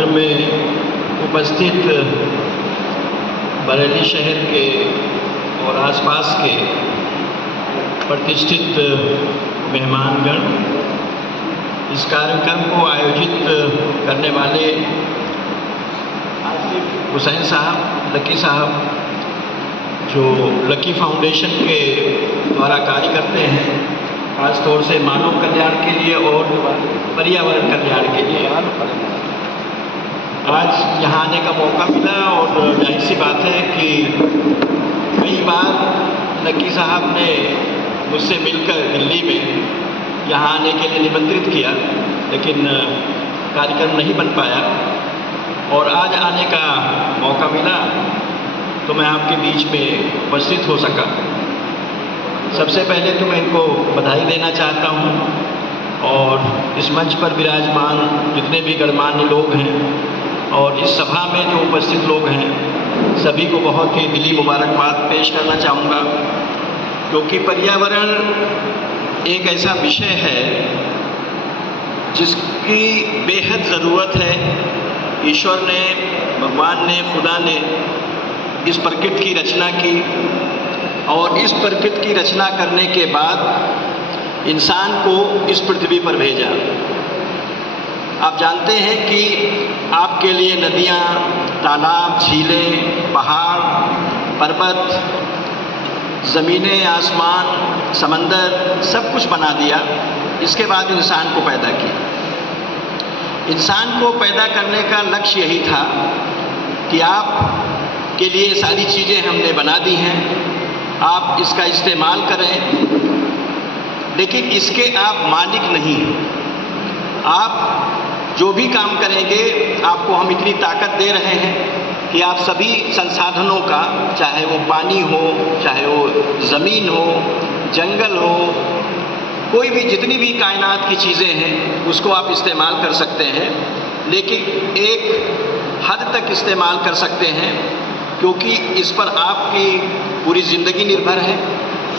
कार्यक्रम में उपस्थित बरेली शहर के और आसपास के प्रतिष्ठित मेहमानगण, इस कार्यक्रम को आयोजित करने वाले आसिफ हुसैन साहब, लकी साहब, जो लकी फाउंडेशन के द्वारा कार्य करते हैं, खास तौर से मानव कल्याण के लिए और पर्यावरण कल्याण के लिए। आज यहाँ आने का मौका मिला और जाहिर सी बात है कि कई बार लकी साहब ने मुझसे मिलकर दिल्ली में यहाँ आने के लिए निमंत्रित किया, लेकिन कार्यक्रम नहीं बन पाया और आज आने का मौका मिला तो मैं आपके बीच में उपस्थित हो सका। सबसे पहले तो मैं इनको बधाई देना चाहता हूँ और इस मंच पर विराजमान जितने भी गणमान्य लोग हैं और इस सभा में जो उपस्थित लोग हैं, सभी को बहुत ही दिली मुबारकबाद पेश करना चाहूँगा, क्योंकि पर्यावरण एक ऐसा विषय है जिसकी बेहद ज़रूरत है। ईश्वर ने, भगवान ने, खुदा ने इस प्रकृति की रचना की और इस प्रकृति की रचना करने के बाद इंसान को इस पृथ्वी पर भेजा। आप जानते हैं कि आपके लिए नदियाँ, तालाब, झीलें, पहाड़, पर्वत, ज़मीनें, आसमान, समंदर सब कुछ बना दिया। इसके बाद इंसान को पैदा किया। इंसान को पैदा करने का लक्ष्य यही था कि आप के लिए सारी चीज़ें हमने बना दी हैं, आप इसका इस्तेमाल करें, लेकिन इसके आप मालिक नहीं हैं। आप जो भी काम करेंगे, आपको हम इतनी ताकत दे रहे हैं कि आप सभी संसाधनों का, चाहे वो पानी हो, चाहे वो ज़मीन हो, जंगल हो, कोई भी जितनी भी कायनात की चीज़ें हैं उसको आप इस्तेमाल कर सकते हैं, लेकिन एक हद तक इस्तेमाल कर सकते हैं, क्योंकि इस पर आपकी पूरी ज़िंदगी निर्भर है,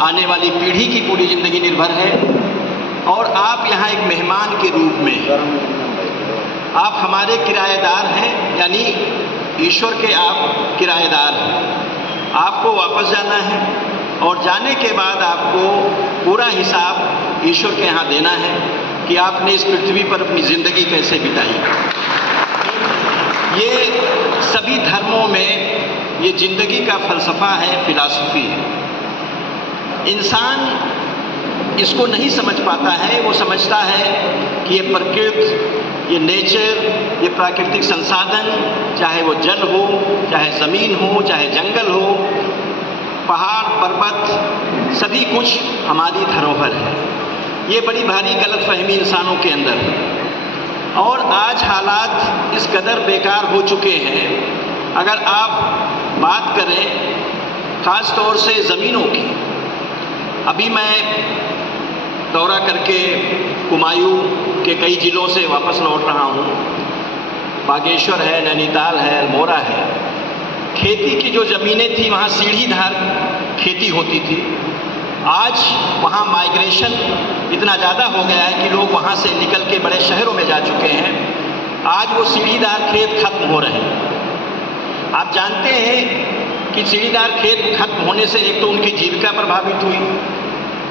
आने वाली पीढ़ी की पूरी ज़िंदगी निर्भर है। और आप यहाँ एक मेहमान के रूप में, आप हमारे किराएदार हैं, यानी ईश्वर के आप किराएदार हैं। आपको वापस जाना है और जाने के बाद आपको पूरा हिसाब ईश्वर के यहाँ देना है कि आपने इस पृथ्वी पर अपनी ज़िंदगी कैसे बिताई। ये सभी धर्मों में ये ज़िंदगी का फ़लसफ़ा है, फ़िलॉसफ़ी है। इंसान इसको नहीं समझ पाता है। वो समझता है कि ये प्रकृति, ये नेचर, ये प्राकृतिक संसाधन, चाहे वो जल हो, चाहे ज़मीन हो, चाहे जंगल हो, पहाड़, पर्वत, सभी कुछ हमारी धरोहर है। ये बड़ी भारी गलतफहमी इंसानों के अंदर है और आज हालात इस कदर बेकार हो चुके हैं। अगर आप बात करें ख़ास तौर से ज़मीनों की, अभी मैं दौरा करके कुमायूं के कई ज़िलों से वापस लौट रहा हूँ। बागेश्वर है, नैनीताल है, अल्मोड़ा है। खेती की जो ज़मीनें थी वहाँ सीढ़ीदार खेती होती थी। आज वहाँ माइग्रेशन इतना ज़्यादा हो गया है कि लोग वहाँ से निकल के बड़े शहरों में जा चुके हैं। आज वो सीढ़ीदार खेत खत्म हो रहे हैं। आप जानते हैं कि सीढ़ीदार खेत खत्म होने से एक तो उनकी जीविका प्रभावित हुई,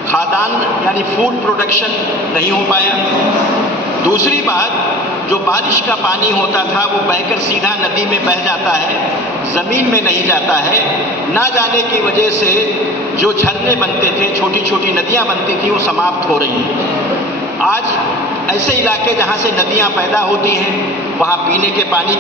खाद्यान्न यानी फूड प्रोडक्शन नहीं हो पाया। दूसरी बात, जो बारिश का पानी होता था वो बहकर सीधा नदी में बह जाता है, ज़मीन में नहीं जाता है। ना जाने की वजह से जो झरने बनते थे, छोटी छोटी नदियाँ बनती थी, वो समाप्त हो रही हैं। आज ऐसे इलाके जहाँ से नदियाँ पैदा होती हैं, वहाँ पीने के पानी